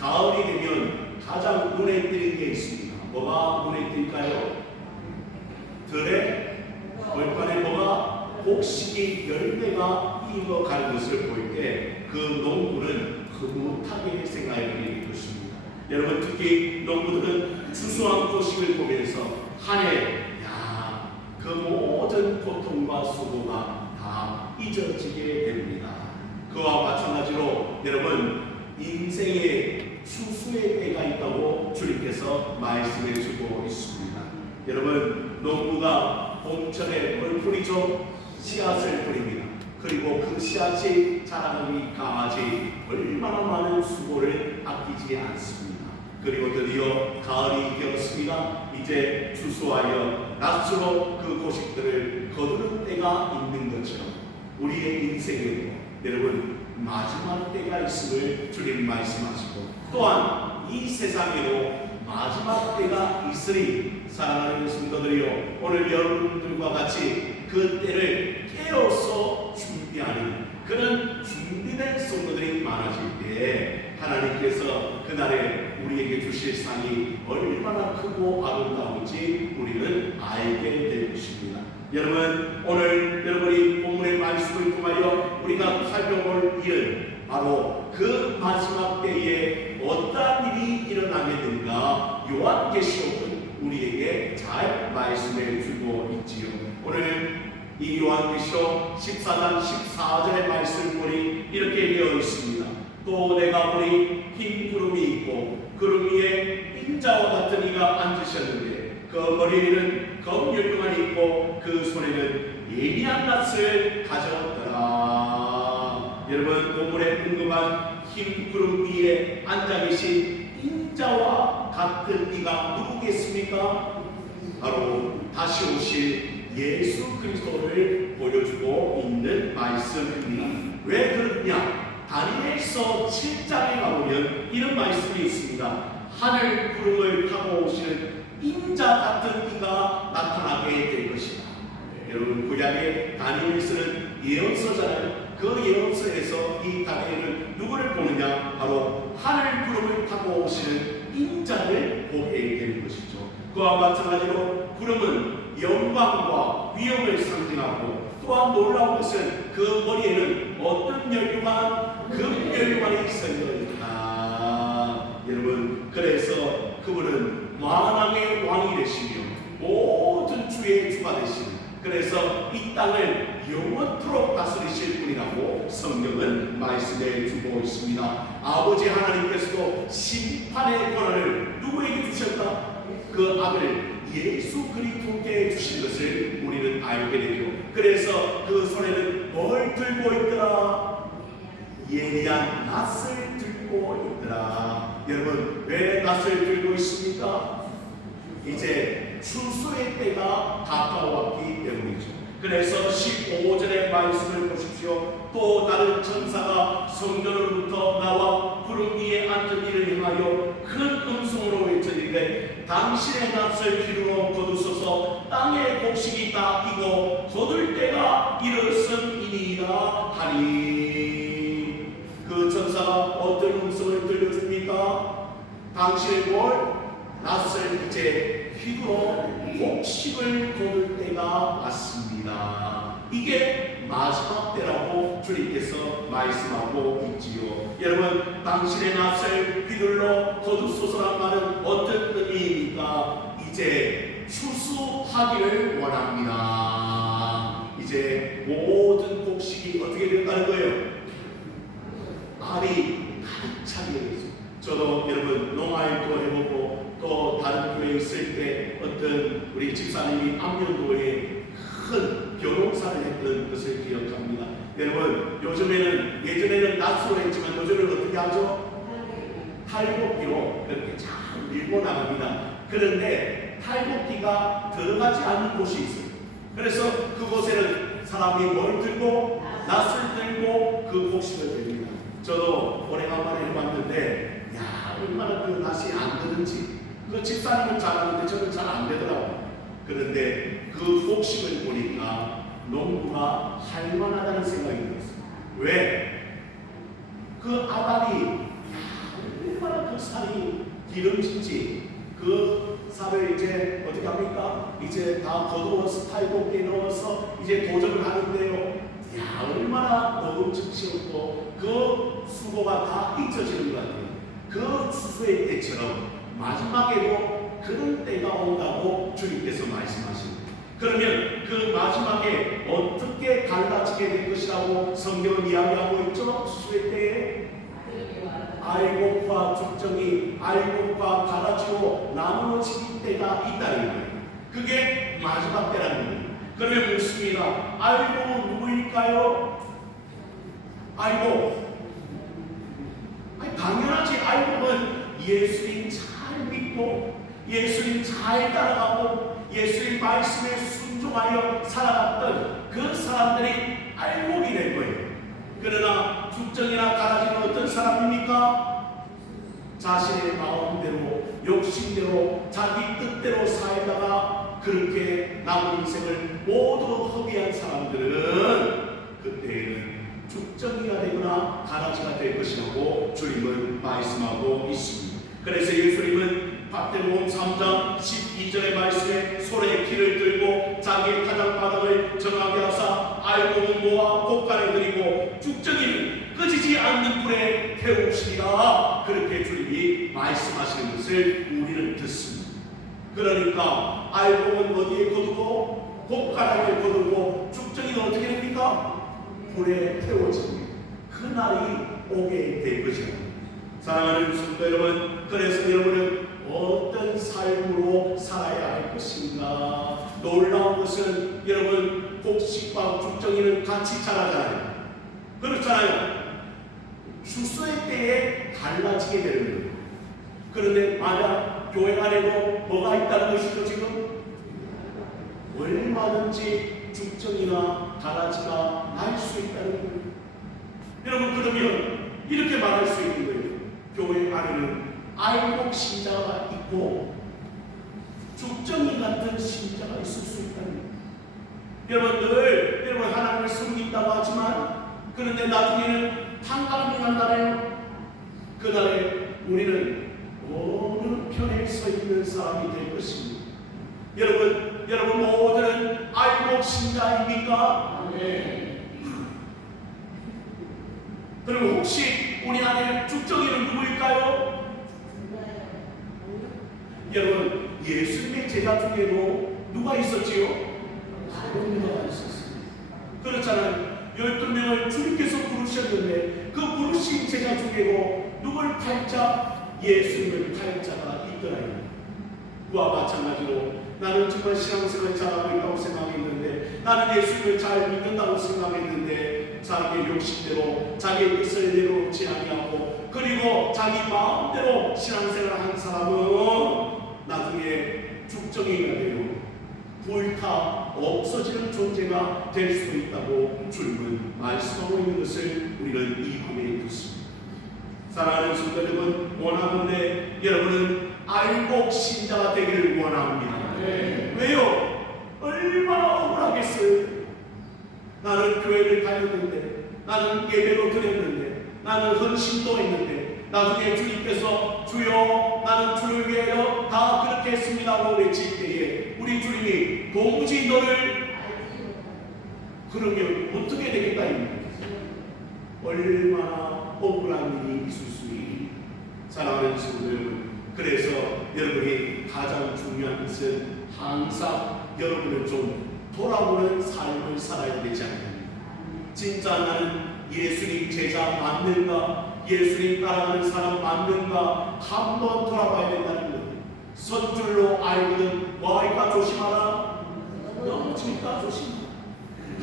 가을이 되면 가장 눈에 띄는 게 있습니다. 뭐가 눈에 띌까요? 들에 벌판에 뭐가 곡식이 열매가 익어가는 것을 볼 때 그 농부는 흐뭇하게 생각하게 될 것입니다. 여러분, 특히 농부들은 추수한 곡식을 보면서 한 해 그 모든 고통과 수고가 다 잊어지게 됩니다. 그와 마찬가지로 여러분, 인생에 추수의 때가 있다고 주님께서 말씀해 주고 있습니다. 여러분, 농부가 봄철에 뭘 뿌리죠? 씨앗을 뿌립니다. 그리고 그 씨앗이 자라기까지 얼마나 많은 수고를 아끼지 않습니다. 그리고 드디어 가을이 되었습니다. 이제 추수하여 낫으로 그 곡식들을 거두는 때가 있는 것처럼 우리의 인생에도 여러분 마지막 때가 있음을 주님 말씀하시고, 또한 이 세상에도 마지막 때가 있으니 사랑하는 성도들이여, 오늘 여러분들과 같이 그 때를 깨어서 준비하는 그런 준비된 성도들이 많아질 때 하나님께서 그날에 우리에게 주실 상이 얼마나 크고 아름다운지 우리는 알게 될 것입니다. 여러분, 오늘 여러분이 본문의 말씀을 통하여 우리가 살펴볼 일은 바로 그 마지막 때에 어떠한 일이 일어나겠는가 요한계시록은 우리에게 잘 말씀해 주고 있지요. 오늘 이 요한계시록 14장 14절의 말씀을 보니 이렇게 되어 있습니다. 또 내가 보니 흰 구름이 있고 구름 위에 인자와 같은 이가 앉으셨는데 그 머리에는 검열류관이 있고 그 손에는 예리한 낫을 가졌더라. 여러분, 본문에 언급한 흰 구름 위에 앉아 계신 인자와 같은 이가 누구겠습니까? 바로 다시 오실 예수 그리스도를 보여주고 있는 말씀입니다. 왜 그러냐? 다니엘서 7장에 가보면 이런 말씀이 있습니다. 하늘 구름을 타고 오시는 인자 같은 이가 나타나게 될 것이다. 여러분, 구약의 다니엘서는 예언서잖아요. 그 예언서에서 이 다니엘은 누구를 보느냐? 바로 하늘 구름을 타고 오시는 인자를 보게 되는 것이죠. 그와 마찬가지로 구름은 영광과 위엄을 상징하고, 또한 놀라운 것은 그 머리에는 어떤 열류관? 금열류관이 있어야 있다. 여러분, 그래서 그분은 만왕의 왕이 되시며 모든 주의 주가 되시는, 그래서 이 땅을 영원토록 다스리실 분이라고 성경은 말씀해 주고 있습니다. 아버지 하나님께서도 심판의 권한을 누구에게 주셨다? 그 아들 예수 그리스도께 주신 것을 우리는 알게 되죠. 그래서 그 손에는 뭘 들고 있더라? 예리한 낫을 들고 있더라. 여러분, 왜 낫을 들고 있습니까? 이제 추수의 때가 가까웠기 때문이죠. 그래서 15절의 말씀을 보십시오. 또 다른 천사가 성전으로부터 나와 구름 위에 앉은 이를 향하여 큰 음성으로 외치는데, 당신의 낫을 기르러 거두소서. 땅의 곡식이 다 익어 거둘 때가 이르렀음이니이다 하니. 그 천사가 어떤 음성을 들려줍니까? 당신의 뭘? 낫을 이제 휘두어 곡식을 거둘 때가 왔습니다. 이게 마지막 때라고 주님께서 말씀하고 있지요. 여러분, 당신의 낫을 휘둘러 거두소서란 말은 어떤 의미입니까? 이제 추수하기를 원합니다. 이제 모든 곡식이 어떻게 된다는 거예요? 알이 가득 차게 되죠. 저도 여러분 농활도 해보고 또 다른 교회에 있을 때 어떤 우리 집사님이 암년도에 큰 벼농사를 했던 것을 기억합니다. 여러분, 요즘에는, 예전에는 낫으로 했지만 요즘은 어떻게 하죠? 탈곡기로 그렇게 잘 밀고 나갑니다. 그런데 탈곡기가 들어가지 않는 곳이 있어요. 그래서 그곳에는 사람이 뭘 들고? 낫을 들고 그 곡식을 듭니다. 저도 오래간만에 해봤는데, 야, 얼마나 그 낫이 안 되는지. 그 집사님은 잘하는데 저는 잘 안 되더라고요. 그런데 그 곡식을 보니까 농부가 할만하다는 생각이 들었어요. 왜? 그 아담이 얼마나 그 살이 기름진지 그 살을 이제 어떻게 합니까? 이제 다 거두어서 탈곡기에 넣어서 이제 도전을 하는데요. 야, 얼마나 먹음직스럽고 그 수고가 다 잊혀지는 것 같아요. 그 수수의 때처럼 마지막에도 그런 때가 온다고 주님께서 말씀하십니다. 그러면 그 마지막에 어떻게 갈라지게 될 것이라고 성경은 이야기하고 있죠? 수수의 때에 알곡과 죽정이 알곡과 갈라지고 나누어질 때가 있다는 거예요. 그게 마지막 때라는 거예요. 그러면 묻습니다. 알곡은 누구일까요? 알곡. 당연하지. 알곡은 예수님 잘 믿고 예수님 잘 따라가고 예수님 말씀에 순종하여 살아갔던 그 사람들이 알곡이 될 거예요. 그러나 죽정이나 갈라지는 어떤 사람입니까? 자신의 마음대로 욕심대로 자기 뜻대로 살다가 그렇게 남은 인생을 모두 허비한 사람들은 그때에는 죽정이가 되거나 가라지가 될 것이라고 주님은 말씀하고 있습니다. 그래서 예수님은 마태복음 3장 12절의 말씀에 손에 키를 들고 자기의 타작바닥을 정하게 하사 알곡은 모아 곳간에 들이고 죽정이는 꺼지지 않는 불에 태우시리라. 그렇게 주님이 말씀하시는 것을 우리는 듣습니다. 그러니까 알곡은 어디에 거두고 곳간에 거두고 죽정이는 어떻게 됩니까? 불에 태워집니다. 그날이 오게 될 것입니다. 사랑하는 성도 여러분, 그래서 여러분은 어떤 삶으로 살아야 할 것인가? 놀라운 것은 여러분 곡식과 죽정이는 같이 자라잖아요. 그렇잖아요. 수수의 때에 갈라지게 되는 거예요. 그런데 만약 교회 안에도 뭐가 있다는 것이죠. 지금 얼마든지 죽정이나 가라지가 날 수 있다는 거예요. 여러분, 그러면 이렇게 말할 수 있는 거예요. 교회 안에는 알곡 신자가 있고 죽정이 같은 신자가 있을 수 있다는 거예요. 여러분 하나님을 섬긴다고 하지만 그런데 나중에는 한가운데간다네요. 그날에 우리는 어느 편에 서 있는 사람이 될 것입니다. 여러분 모두는 알곡 신자입니까? 네. 그리고 혹시 우리 안에 죽정이는 누구일까요? 여러분, 예수님의 제자 중에도 누가 있었지요? 바로미가 있었습니다. 그렇잖아요. 12명을 주님께서 부르셨는데 그 부르신 제자 중에도 누굴 팔자? 예수님을 팔자가 있더라고요. 그와 마찬가지로 나는 정말 신앙생활 잘하고 있다고 생각했는데, 나는 예수님을 잘 믿는다고 생각했는데 자기의 욕심대로 자기의 뜻을 내려놓지 아니하고 그리고 자기 마음대로 신앙생활을 한 사람은 나중에 죽정이가 되고 불타 없어지는 존재가 될 수 있다고 주님은 말씀하고 있는 것을 우리는 이 밤에 듣습니다. 사랑하는 성도 여러분, 원하는데 여러분은 알곡 신자가 되기를 원합니다. 네. 왜요? 얼마나 억울하겠어요. 나는 교회를 다녔는데, 나는 예배로 드렸는데, 나는 헌신도 했는데 나중에 주님께서 주여 나는 주를 위하여 다 그렇게 했습니다라고 외칠 때에 우리 주님이 도무지 너를 그러면 어떻게 되겠다 입니다. 얼마나 억울한 일이 있을 수 있습니다. 사랑하는 성도 여러분, 그래서 여러분이 가장 중요한 것은 항상 여러분을 좀 돌아보는 삶을 살아야 되지 않습니까? 진짜 나는 예수님 제자 맞는가? 예수님 따라가는 사람 맞는가? 한번 돌아봐야 된다는 거예요. 선줄로 알거든 뭐할까 조심하라. 넘어질까 조심하라.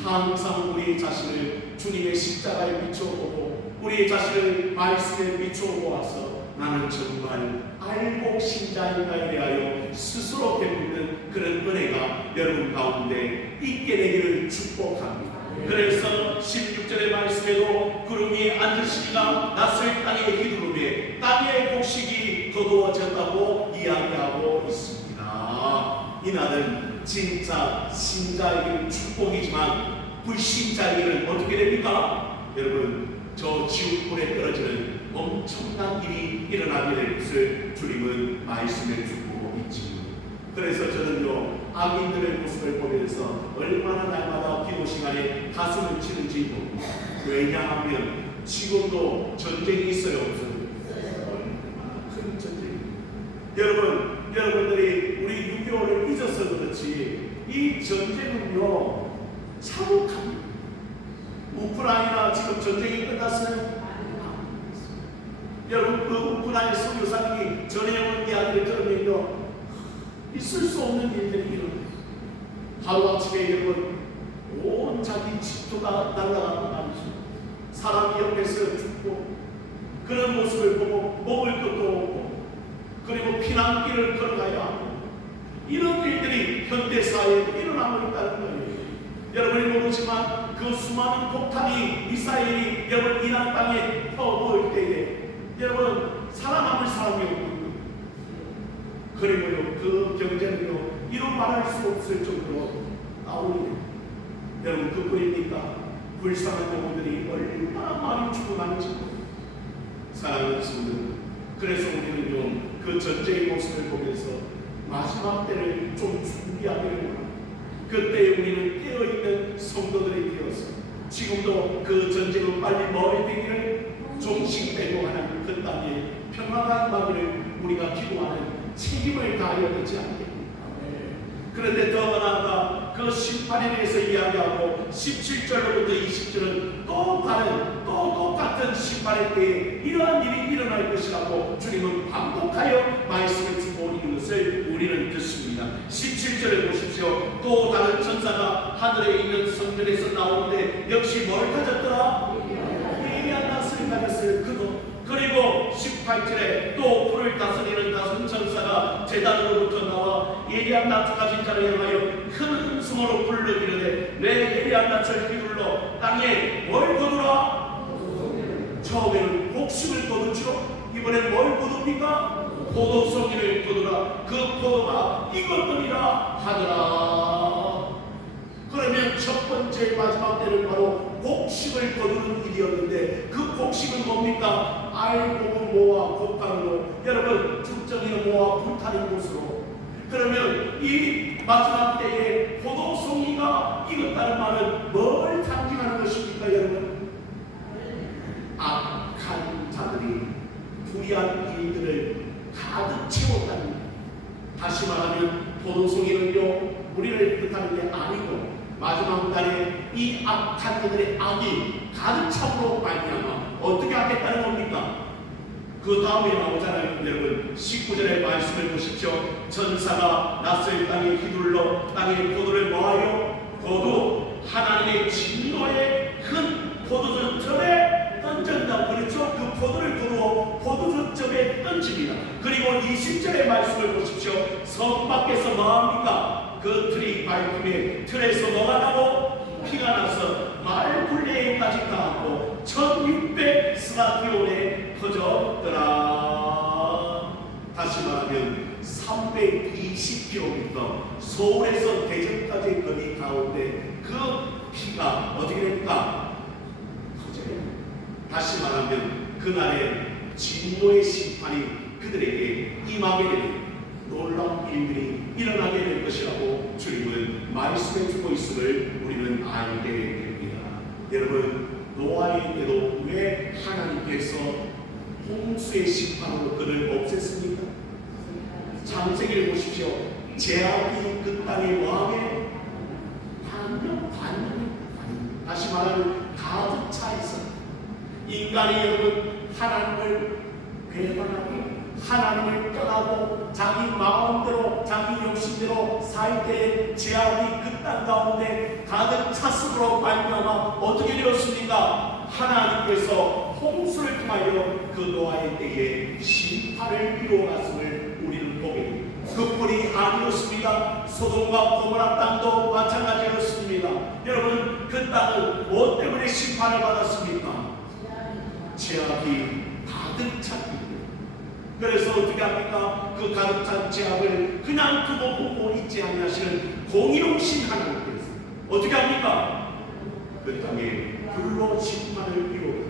항상 우리 자신을 주님의 십자가에 비춰보고 우리 자신을 말씀에 비춰보아서 나는 정말 알곡 신자인가에 대하여 스스로 배우는 그런 은혜가 여러분 가운데 있게 되기를 축복합니다. 그래서 16절의 말씀에도 구름이 앉으시니가 낯설 땅의 기두름에 땅의 곡식이 거두어졌다고 이야기하고 있습니다. 이날은 진짜 신자에게는 축복이지만 불신자에게는 어떻게 됩니까? 여러분, 저 지옥불에 떨어지는 엄청난 일이 일어나게 될 것을 주님은 말씀해 주고 있지. 그래서 저는요, 악인들의 모습을 보면서 얼마나 날마다 기도 시간에 가슴을 치는지 모릅니다. 왜냐하면 지금도 전쟁이 있어요, 없어요? 얼마나 큰 전쟁이. 여러분들이 우리 6.25를 잊어서 그렇지 이 전쟁은요 참혹합니다. 우크라이나 지금 전쟁이 끝났어요? 여러분, 그 우크라이나 선교사님이 전해온 이야기를 들으면요 있을 수 없는 일들이 일어나요. 하루아침에 여러분 온 자기 집도가 날아가고 말이죠. 사람이 옆에서 죽고 그런 모습을 보고 먹을 것도 없고 그리고 피난길을 걸어가야 하고 이런 일들이 현대사회에 일어나고 있다는 거예요. 여러분이 모르지만 그 수많은 폭탄이 미사일이 여러분 이란 땅에 퍼부을 때에 여러분 살아남을 사람이 없는 그리고요 그 경제는요 이루 말할 수 없을 정도로 나오는 여러분 그뿐입니까? 불쌍한 영혼들이 얼마나 많이 죽어가는지 사랑하는 성도, 그래서 우리는요 그 전쟁의 모습을 보면서 마지막 때를 좀 준비하기를 원합니다. 그때 우리는 깨어있는 성도들이 되어서 지금도 그 전쟁은 빨리 머리되기를 종식되고 하는 그 땅에 평화가 임하기를 우리가 기도하는 책임을 다하여 되지 않겠습니까? 그런데 더 나아가 그 심판에 대해서 이야기하고 17절로부터 20절은 또 똑같은 심판의 때에 이러한 일이 일어날 것이라고 주님은 반복하여 말씀을 주고 있는 것을 우리는 듣습니다. 17절에 보십시오. 또 다른 천사가 하늘에 있는 성전에서 나오는데 역시 뭘 가졌더라? 예리한 낫을 가졌어요. 그리고 18절에 또 불을 다스리는 다섯 천사가 제단으로부터 나와 예리한 낫을 가진 자를 향하여 큰 음성으로 불르기를 내 예리한 낫을 휘둘러 땅에 뭘 거두라? 처음에는 복심을 거두죠. 이번엔 뭘 거둡니까? 포도송이를 거두라. 그 포도가 익었느니라 하더라. 그러면 첫 번째 마지막 때는 바로 복심을 거두는 일이었는데 그 복심은 뭡니까? 알곡은 모아 곡간으로 여러분 죽정이는 모아 불타는 곳으로. 그러면 이 마지막 때에 포도송이가 익었다는 말은 뭘 상징하는 것입니까 여러분? 악한 자들이 불의한 일들을 가득 채웠다는 것. 다시 말하면 포도송이는요 우리를 뜻하는 게 아니고 마지막 날에 이 악한 자들의 악이 가득 참으로 말미암아 어떻게 하겠다는 겁니까? 그 다음에 나오잖아요 여러분. 19절의 말씀을 보십시오. 천사가 낯을 땅에 휘둘러 땅에 포도를 모아요 거두 하나님의 진노의 큰 포도전점에 던진다고 그랬죠. 그 포도를 거두어 포도전점에 던집니다. 그리고 20절의 말씀을 보십시오. 성 밖에서 뭐합니까? 그 틀이 밝힘에 틀에서 뭐가 나고 피가 나서 마을 굴레에까지 닿았고 1600 스라티온에 퍼졌더라. 다시 말하면 320km 서울에서 대전까지 거리 가운데 그 피가 어떻게 됩니까? 퍼져요. 다시 말하면 그날의 진노의 심판이 그들에게 임하게 되는 놀라운 일들이 일어나게 될 것이라고 주님은 말씀해 주고 있음을 우리는 알게 됩니다. 여러분 노아의 때도 왜 하나님께서 홍수의 심판으로 그를 없앴습니까? 창세기를 보십시오. 제약이 그 땅의 왕의 반면 다시 말하면 가득 차 있어. 인간이 여러분 하나님을 배반하고 하나님을 떠나고 자기 마음대로 자기 욕심대로 살 때에 제약이 그 땅 가운데 가득 찼음으로 말미암아 어떻게 되었습니까? 하나님께서 홍수를 통하여 그 노아의 때에 심판을 이루어갔음을 우리는 보게 됩니다. 그뿐이 아니었습니다. 소돔과 고모라 땅도 마찬가지였습니다. 여러분 그 땅은 무엇 때문에 심판을 받았습니까? 제약이 가득 찼기. 그래서 어떻게 합니까? 그 가득 찬 제약을 그냥 두고 보고 있지 아니하시는 공의로우신 하나님께서 어떻게 합니까? 그 땅에 불로 심판을 이루고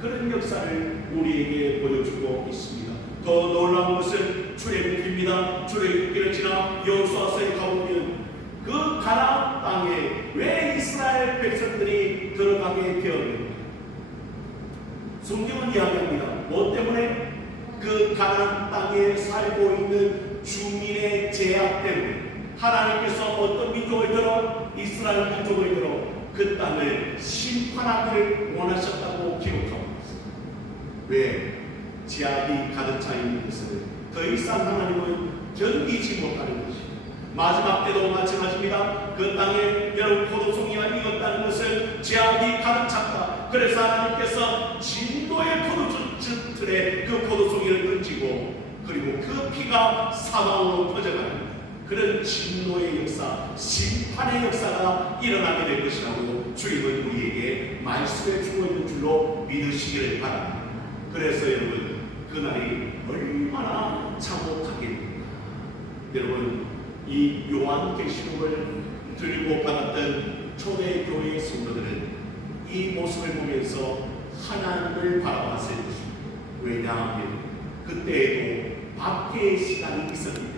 그 그런 역사를 우리에게 보여주고 있습니다. 더 놀라운 것은 출애굽기입니다. 출애굽기를 지나 여호수아서에 가보면 그 가나안 땅에 왜 이스라엘 백성들이 들어가게 되었는가? 성경은 이야기합니다. 뭐 때문에? 그 가나안 땅에 살고 있는 주민의 제약 때문에 하나님께서 어떤 민족을 들어 이스라엘 민족을 들어 그 땅을 심판하기를 원하셨다고 기록하고 있습니다. 왜? 제약이 가득 차 있는 것을 더 이상 하나님은 견디지 못하는 것입니다. 마지막 때도 마찬가지입니다. 그 땅에 여러분 포도송이가 익었다는 것은 제약이 가득 찼다. 그래서 하나님께서 진노의 포도주 틀에 그 포도송이를 던지고 그리고 그 피가 사방으로 퍼져가는 그런 진노의 역사, 심판의 역사가 일어나게 될 것이라고 주님은 우리에게 말씀해 주고 있는 줄로 믿으시기를 바랍니다. 그래서 여러분 그날이 얼마나 참혹하겠습니까? 여러분 이 요한계시록을 들고 받았던 초대교회 성도들은 이 모습을 보면서 하나님을 바라봤을 것입니다. 왜냐하면 그때에도 박해의 시간이 있었기 때문에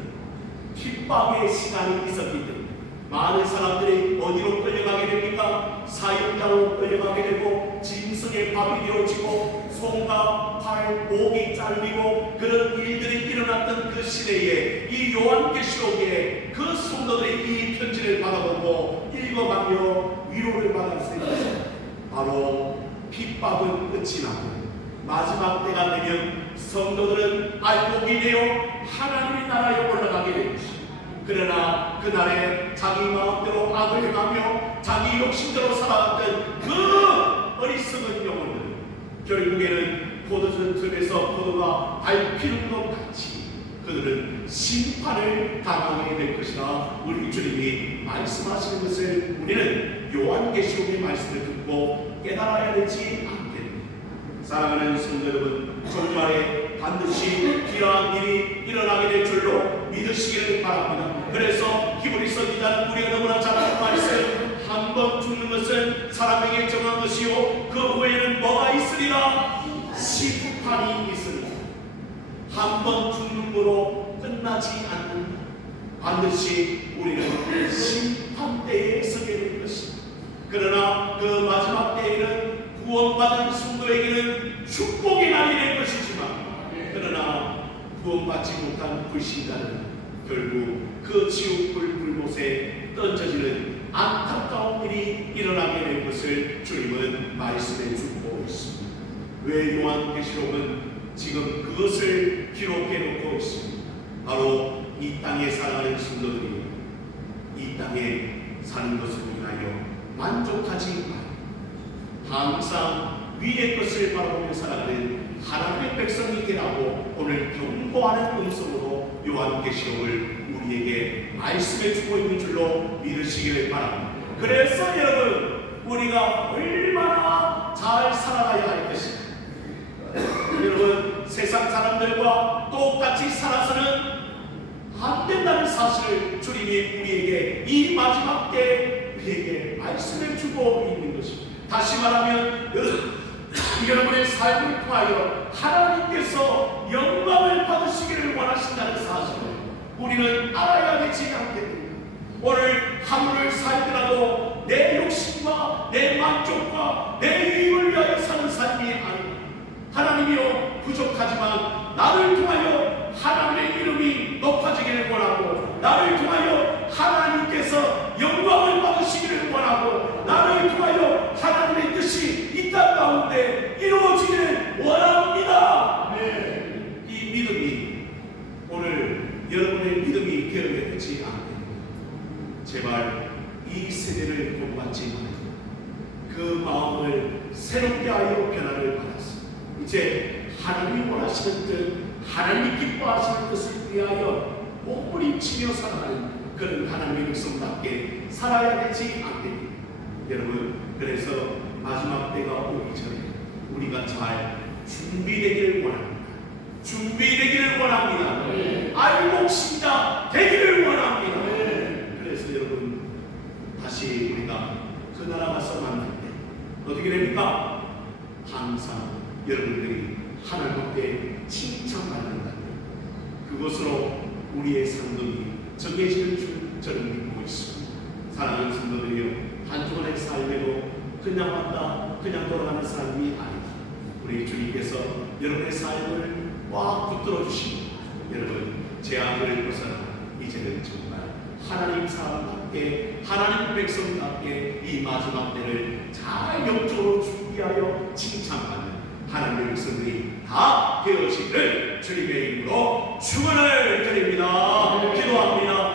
핍박의 시간이 있었기 때문에 많은 사람들이 어디로 끌려가게 됩니까? 사형장으로 끌려가게 되고 짐승의 밥이 되어지고 손과 팔, 목이 잘리고 그런 일들이 일어났던 그 시대에 이 요한계시록에 그 성도들이 이 편지를 받아보고 읽어가며 위로를 받았을 때 바로 핍박은 끝이 나고 마지막 때가 되면 성도들은 알곡이 되어 하나님의 나라에 올라가게 될 것입니다. 그러나 그날에 자기 마음대로 악을 행하며 자기 욕심대로 살아갔던 그 어리석은 영혼들 결국에는 포도주 틈에서 포도가 밟히는 것 같이 그들은 심판을 당하게 될 것이라 우리 주님이 말씀하시는 것을 우리는 요한계시록의 말씀을 듣고 깨달아야 되지 않겠습니까? 사랑하는 성도 여러분, 종말에 반드시 이러한 일이 일어나게 될 줄로 믿으시기를 바랍니다. 그래서 히브리서 기자는 우리가 너무나 잘 아는 말씀, 한 번 죽는 것은 사람에게 정한 것이요 그 후에는 뭐가 있으리라? 심판이 있으리라. 한 번 죽는 거로 끝나지 않는다. 반드시 우리는 심판대에 서게 될 것입니다. 그러나 그 마지막 때에는 구원받은 성도에게는 축복의 날이 될 것이지만 그러나 구원받지 못한 불신자는 결국 그 지옥불 불못에 던져지는 안타까운 일이 일어나게 될 것을 주님은 말씀해 주고 있습니다. 왜 요한계시록은 지금 그것을 기록해 놓고 있습니다. 바로 이 땅에 살아가는 성도들이 이 땅에 사는 것을 위하여 만족하지 말고 항상 위의 것을 바라보며 살아가는 하나님의 백성이 되라고 오늘 경고하는 음성으로 요한계시록을 우리에게 말씀해 주고 있는 줄로 믿으시기를 바랍니다. 그래서 여러분 우리가 얼마나 잘 살아가야 할 것입니다. 여러분 세상 사람들과 똑같이 살아서는 안 된다는 사실을 주님이 우리에게 이 마지막 때 우리에게 말씀해 주고 있는 것입니다. 다시 말하면 여러분의 삶을 통하여 하나님께서 영광을 받으시기를 원하신다는 사실을 우리는 알아야 되지 않겠습니까? 오늘 하루를 살더라도 내 욕심과 내 만족과 내 유익을 위하여 사는 삶이 아니라 하나님이여 부족하지만 나를 통하여 하나님의 이름이 높아지기를 원하고 나를 통하여 하나님께서 영광을 받으시기를 원하고 나를 통하여 하나님의 뜻이 이 땅 가운데 이루어지기를 원합니다. 네. 이 믿음이 오늘 여러분의 믿음이 되어야 되지 않겠습니까? 제발 이 세대를 본받지 말고 그 마음을 새롭게 하여 변화를 받았습니다. 이제 하나님이 원하시는 뜻, 하나님이 기뻐하시는 뜻을 위하여 몸부림치며 살아가는 그런 하나님의 백성답게 살아야 되지 않겠습니까? 여러분, 그래서 마지막 때가 오기 전에 우리가 잘 준비되기를 원합니다. 준비되기를 원합니다. 네. 알곡신자 되기를 원합니다. 네. 그래서 여러분 다시 우리가 그 나라 가서 만날 때 어떻게 됩니까? 항상 여러분들이 하나님 앞에 칭찬받는다면 그것으로 우리의 상급이 정해질 줄 저는 믿고 있습니다. 사랑하는 성도들이여, 한 주간의 삶에도 그냥 왔다 그냥 돌아가는 삶이 아니다. 우리 주님께서 여러분의 삶을 꽉 붙들어 주시고 여러분 재앙을 벗어나 이제는 정말 하나님 사람답게 하나님 백성답게 이 마지막 때를 잘 영적으로 준비하여 칭찬받는 하나님의 백성들이 다 되어지기를 주님의 이름으로 축원을 드립니다. 기도합니다.